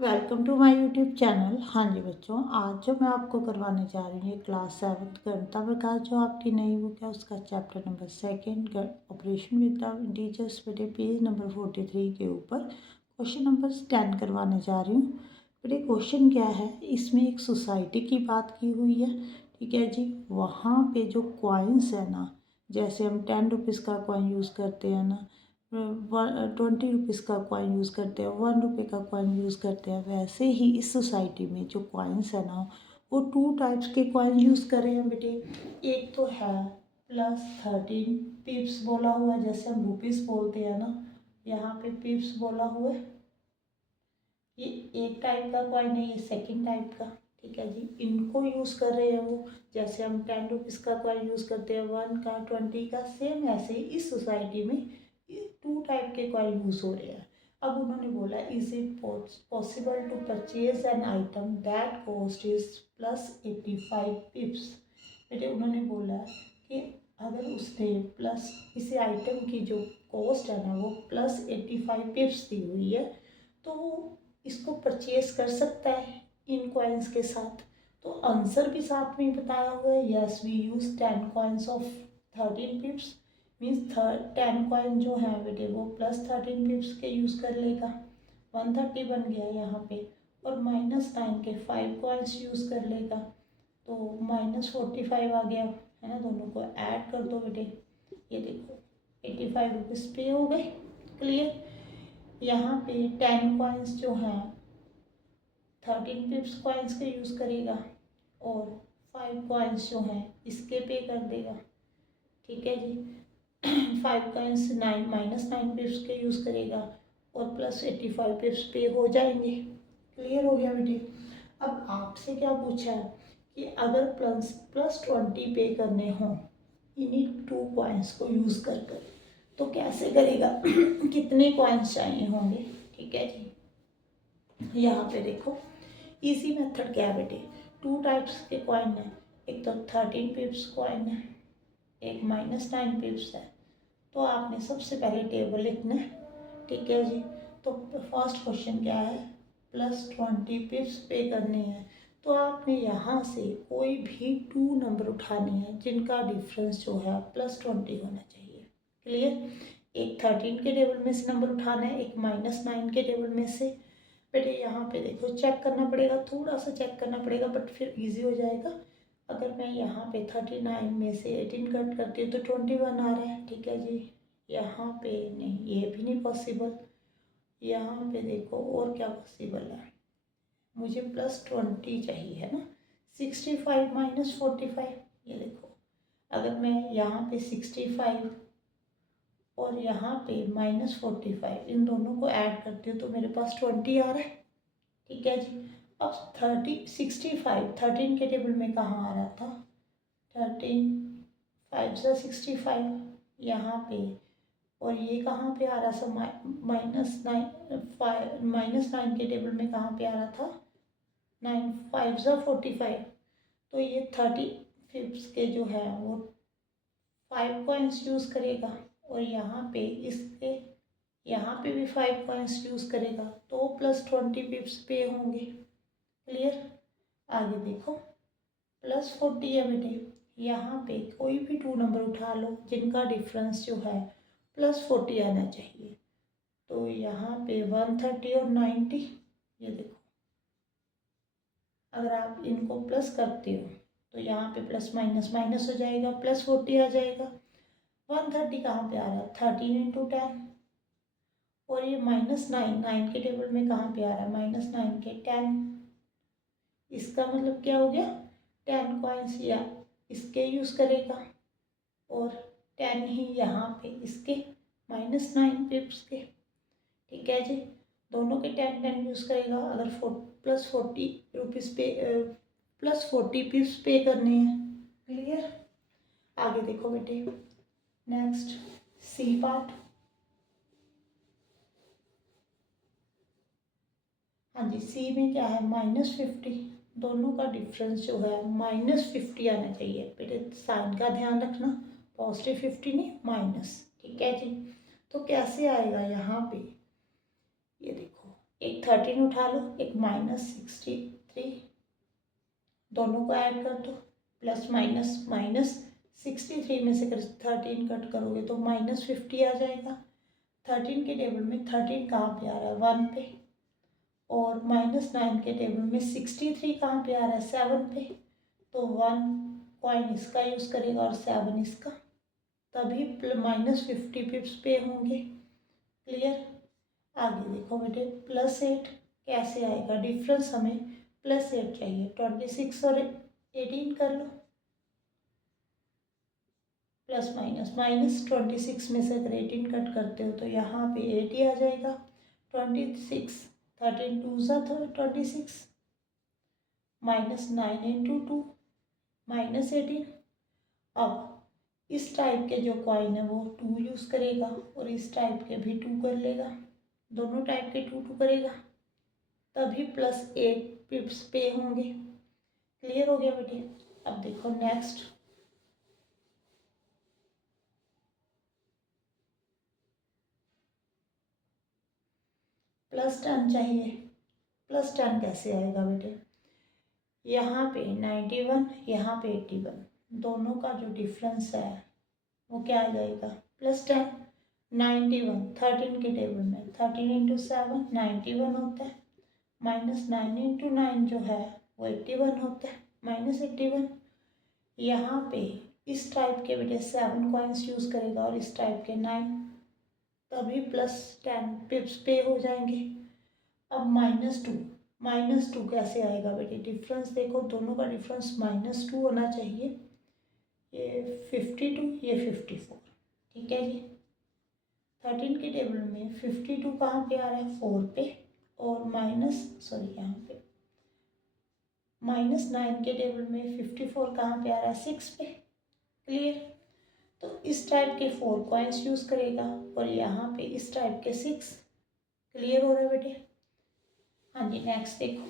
Welcome to my YouTube channel. हाँ जी बच्चों, आज जो मैं आपको करवाने जा रही हूँ ये क्लास 7 गणिता प्रकाश जो आपकी नई बुक है उसका chapter number 2 operation with the integers बेटे पेज नंबर 43 के ऊपर क्वेश्चन नंबर 10 करवाने जा रही हूँ। बेटे क्वेश्चन क्या है, इसमें एक सोसाइटी की बात की हुई है। ठीक है जी, वहाँ पे जो कॉइन्स है ना, जैसे हम 10 रुपीज़ का कॉइन यूज़ करते हैं ना, 20 रुपीज़ का कॉइन यूज़ करते हैं, 1 रुपये का कॉइन यूज़ करते हैं, वैसे ही इस सोसाइटी में जो कॉइन्स है ना वो 2 टाइप्स के कॉइन यूज़ कर रहे हैं बेटे। एक तो है +13 पिप्स बोला हुआ है, जैसे हम रुपीज़ बोलते हैं ना, यहाँ पे पिप्स बोला हुआ है। ये एक टाइप का कॉइन है, ये सेकंड टाइप का। ठीक है जी, इनको यूज़ कर रहे हैं वो, जैसे हम 10 रुपीज़ का कॉइन यूज़ करते हैं, 1 का, 20 का, सेम ऐसे ही इस सोसाइटी में 2 टाइप के कॉइन यूज़ हो रहे हैं। अब उन्होंने बोला is it possible to purchase an item that cost is +85 pips. बेटे उन्होंने बोला कि अगर उसने प्लस इसी आइटम की जो कॉस्ट है ना वो +85 पिप्स दी हुई है, तो वो इसको परचेज कर सकता है इन कॉइन्स के साथ। तो आंसर भी साथ में बताया हुआ है, yes we use 10 coins of 13 pips. Means 10 coin जो है बेटे वो +13 पिप्स के यूज़ कर लेगा, 130 बन गया यहाँ पे। और -9 के 5 कॉइन्स यूज़ कर लेगा, तो -45 आ गया है ना। दोनों को ऐड कर दो बेटे, ये देखो 85 रुपीज़ पे हो गए। क्लियर। यहाँ पे 10 कॉइन्स जो हैं 13 पिप्स कॉइन्स के यूज़ करेगा और 5 कॉइन्स जो हैं इसके पे कर देगा। ठीक है जी। 5 कॉइन्स -9 पिप्स के यूज़ करेगा और +85 पिप्स पे हो जाएंगे। क्लियर हो गया बेटे। अब आपसे क्या पूछा है कि अगर +20 पे करने हों इन्हीं 2 कॉइन्स को यूज़ कर कर, तो कैसे करेगा कितने कॉइन्स चाहिए होंगे। ठीक है जी, यहाँ पे देखो इजी मेथड क्या है बेटे, 2 टाइप्स के कॉइन है, एक तो 13 पिप्स कॉइन है, एक -9 पिप्स है। तो आपने सबसे पहले टेबल लिखना है। ठीक है जी, तो फर्स्ट क्वेश्चन क्या है, +20 पिप्स पे करनी है, तो आपने यहाँ से कोई भी 2 नंबर उठाने हैं जिनका डिफरेंस जो है +20 होना चाहिए। क्लियर। एक 13 के टेबल में से नंबर उठाना है, एक -9 के टेबल में से। बेटे यहाँ पे देखो चेक करना पड़ेगा, थोड़ा सा चेक करना पड़ेगा, बट फिर इजी हो जाएगा। अगर मैं यहाँ पे 39 में से 18 कट करती हूँ तो 21 आ रहा है। ठीक है जी, यहाँ पे नहीं, ये भी नहीं पॉसिबल। यहाँ पे देखो और क्या पॉसिबल है, मुझे +20 चाहिए है ना। 65 -45, ये देखो अगर मैं यहाँ पे 65 और यहाँ पे -45 इन दोनों को ऐड करती हूँ तो मेरे पास 20 आ रहा है। ठीक है जी। अब 65 13 के टेबल में कहाँ आ रहा था, 13 5 सा 65 यहाँ पे, और ये कहाँ पे आ रहा था, -9 के टेबल में कहाँ पे आ रहा था, 9 5 सा 45। तो ये 30 फिफ्स के जो है वो 5 कॉइन्स यूज़ करेगा और यहाँ पे इसके यहाँ पे भी 5 कॉइन्स यूज़ करेगा, तो +20 पिप्स पे होंगे। क्लियर। आगे देखो +40 है बेटे, यहाँ पे कोई भी 2 नंबर उठा लो जिनका डिफरेंस जो है +40 आना चाहिए। तो यहाँ पे 130 और 90, ये देखो अगर आप इनको प्लस करते हो तो यहाँ पे प्लस माइनस माइनस हो जाएगा, +40 आ जाएगा। 130 कहाँ पे आ रहा है, 13 × 10, और ये -9 के टेबल में कहाँ पे आ रहा है, -9 के 10। इसका मतलब क्या हो गया, 10 कॉइन्स या इसके यूज़ करेगा और 10 ही यहाँ पे इसके -9 पिप्स के। ठीक है जी, दोनों के 10 यूज़ करेगा। अगर +40 रुपीज़ पे +40 पिप्स पे करने हैं। क्लियर। आगे देखो बेटे, नेक्स्ट सी पार्ट। हाँ जी, सी में क्या है, -50, दोनों का डिफरेंस जो है -50 आना चाहिए। बेटे साइन का ध्यान रखना, +50 नहीं माइनस। ठीक है जी, तो कैसे आएगा यहाँ पे, ये देखो एक 13 उठा लो, एक -63, दोनों को ऐड कर दो, प्लस माइनस माइनस 63 में से 13 कट करोगे तो -50 आ जाएगा। 13 के टेबल में 13 कहाँ पे आ रहा है, 1 पे, और -9 के टेबल में 63 कहाँ पे आ रहा है, 7 पे। तो 1 कॉइन इसका यूज़ करेगा और 7 इसका, तभी -50 पिप्स पे होंगे। क्लियर। आगे देखो बेटे, +8 कैसे आएगा, डिफरेंस हमें +8 चाहिए। 26 और 18 कर लो, प्लस माइनस माइनस 26 में से अगर 18 कट करते हो तो यहाँ पे 80 आ जाएगा। 26, 13 2 सा 26, -9 इंटू 2 -18। अब इस टाइप के जो कॉइन है वो 2 यूज़ करेगा और इस टाइप के भी 2 कर लेगा, दोनों टाइप के 2 करेगा, तभी +8 पिप्स पे होंगे। क्लियर हो गया बेटे। अब देखो नेक्स्ट, +10 चाहिए। +10 कैसे आएगा बेटे, यहाँ पे 91, यहाँ पे 81, दोनों का जो डिफरेंस है वो क्या आ जाएगा, +10। 91 13 के टेबल में 13 इंटू 7 91 होता है, -9 इंटू 9 जो है वो 81 होता है, -81। यहाँ पे इस टाइप के बेटे 7 कॉइन्स यूज़ करेगा और इस टाइप के 9, तभी +10 पिप्स पे हो जाएंगे। अब -2 कैसे आएगा बेटे, डिफरेंस देखो, दोनों का डिफरेंस -2 होना चाहिए। ये 52, ये 54, ठीक है जी। 13 के टेबल में 52 कहाँ पे आ रहा है, 4 पे, और यहाँ पे -9 के टेबल में 54 कहाँ पे आ रहा है, 6 पे। क्लियर। तो इस टाइप के 4 कॉइन्स यूज़ करेगा और यहाँ पे इस टाइप के 6। क्लियर हो रहा है बेटे। हाँ जी, नेक्स्ट देखो,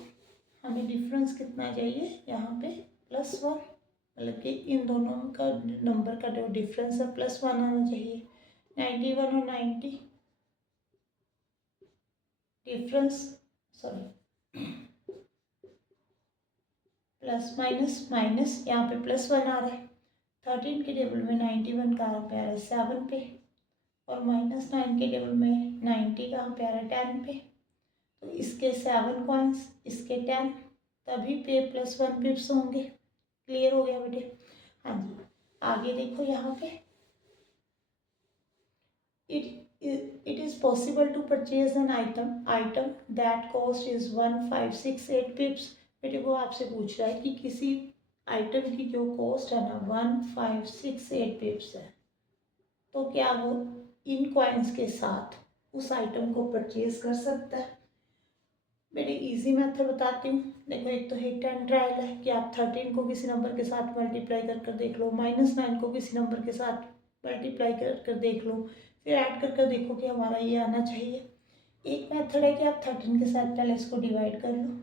हमें डिफरेंस कितना चाहिए यहाँ पे, +1, मतलब कि इन दोनों का नंबर का जो डिफरेंस है +1 आना चाहिए। 91 और 90 difference, sorry, plus minus minus, यहाँ पे +1 आ रहा है। 13 के टेबल में 91 कहाँ पे आ रहा है, 7 पे, और -9 के टेबल में 90 कहाँ पे आ रहा है, 10 पे। तो इसके 7 कॉइन्स, इसके 10, तभी पे +1 पिप्स होंगे। क्लियर हो गया बेटे। हाँ जी, आगे देखो यहाँ पे, it is possible to purchase an item that cost is 1568 pips। बेटे वो आपसे पूछ रहा है कि किसी आइटम की जो कॉस्ट है ना 1568 पिप्स है, तो क्या वो इन कॉइन्स के साथ उस आइटम को परचेज कर सकता है। बेटे इजी मेथड बताती हूँ। देखो, एक तो हिट एंड ट्रायल है कि आप 13 को किसी नंबर के साथ मल्टीप्लाई कर देख लो, -9 को किसी नंबर के साथ मल्टीप्लाई कर देख लो, फिर ऐड कर देखो कि हमारा ये आना चाहिए। एक मेथड है कि आप 13 के साथ पहले इसको डिवाइड कर लो।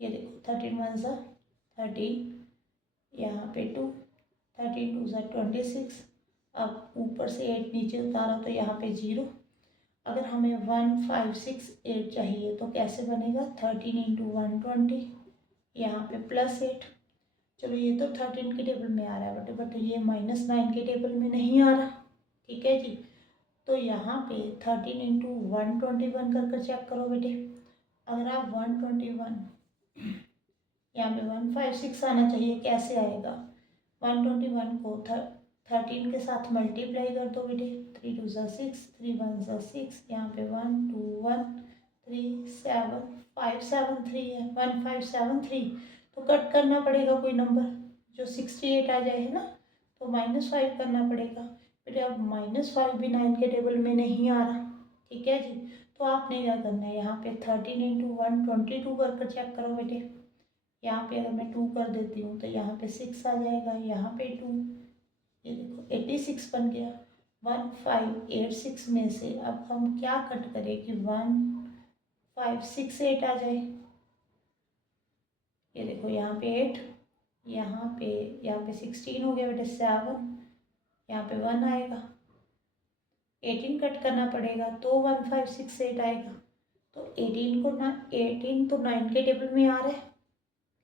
ये देखो 13 1 ज़ा 13, यहाँ पे 2, 13 2 ज़ा 26। अब ऊपर से 8 नीचे उतारा तो यहाँ पे 0। अगर हमें 1568 चाहिए तो कैसे बनेगा, 13 इंटू 120, यहाँ पे +8। चलो ये तो 13 के टेबल में आ रहा है बट ये -9 के टेबल में नहीं आ रहा, ठीक है जी। तो यहाँ पे 13 इंटू 121 कर चेक करो बेटे। अगर आप 121, यहाँ पे 156 आना चाहिए, कैसे आएगा, 121 को 13 के साथ मल्टीप्लाई कर दो बेटे। 3 2 ज़ा 6, 3 1 ज़ा 6, यहाँ पे 1 2 1 3 7 5 7 3 है, 1573। तो कट करना पड़ेगा कोई नंबर जो 68 आ जाए, है ना, तो -5 करना पड़ेगा बेटे। अब -5 भी 9 के टेबल में नहीं आ रहा, ठीक है जी। तो आपने क्या करना है, यहाँ पे 13 इंटू 122 कर चेक करो बेटे। यहाँ पे अगर मैं 2 कर देती हूँ तो यहाँ पे 6 आ जाएगा, यहाँ पे 2, ये देखो 86 बन गया। 1586 में से अब हम क्या कट करें कि 1568 आ जाए। ये देखो यहाँ पे 8, यहाँ पे 16 हो गया बेटे, 7, यहाँ पे 1 आएगा, 18 कट करना पड़ेगा तो 1568 आएगा। तो 18 तो 9 के टेबल में आ रहा है,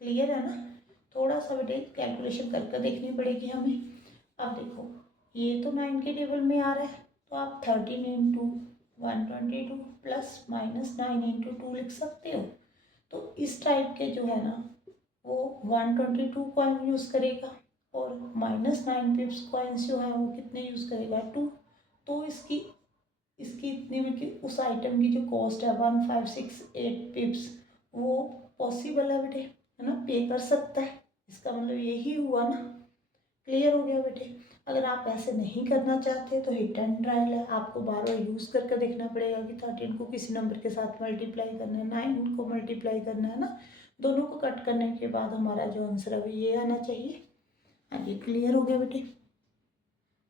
क्लियर है ना। थोड़ा सा बेटे कैलकुलेशन करके देखनी पड़ेगी हमें। अब देखो ये तो 9 के टेबल में आ रहा है, तो आप 13 इंटू 122 प्लस माइनस 9 इंटू 2 लिख सकते हो। तो इस टाइप के जो है ना वो 122 कॉइन यूज़ करेगा और -9 पिप्स कॉइन्स जो है वो कितने यूज़ करेगा 2। तो इसकी इसकी इतनी भी उस आइटम की जो कॉस्ट है 1568 पिप्स वो पॉसिबल है बेटे, है ना, पे कर सकता है। इसका मतलब यही हुआ ना, क्लियर हो गया बेटे। अगर आप ऐसे नहीं करना चाहते तो हिट एंड ट्रायल है, आपको बार बार यूज़ करके देखना पड़ेगा कि 13 को किसी नंबर के साथ मल्टीप्लाई करना है, 9 को मल्टीप्लाई करना है ना। दोनों को कट करने के बाद हमारा जो आंसर है वो ये आना चाहिए। हाँ, ये क्लियर हो गया बेटे।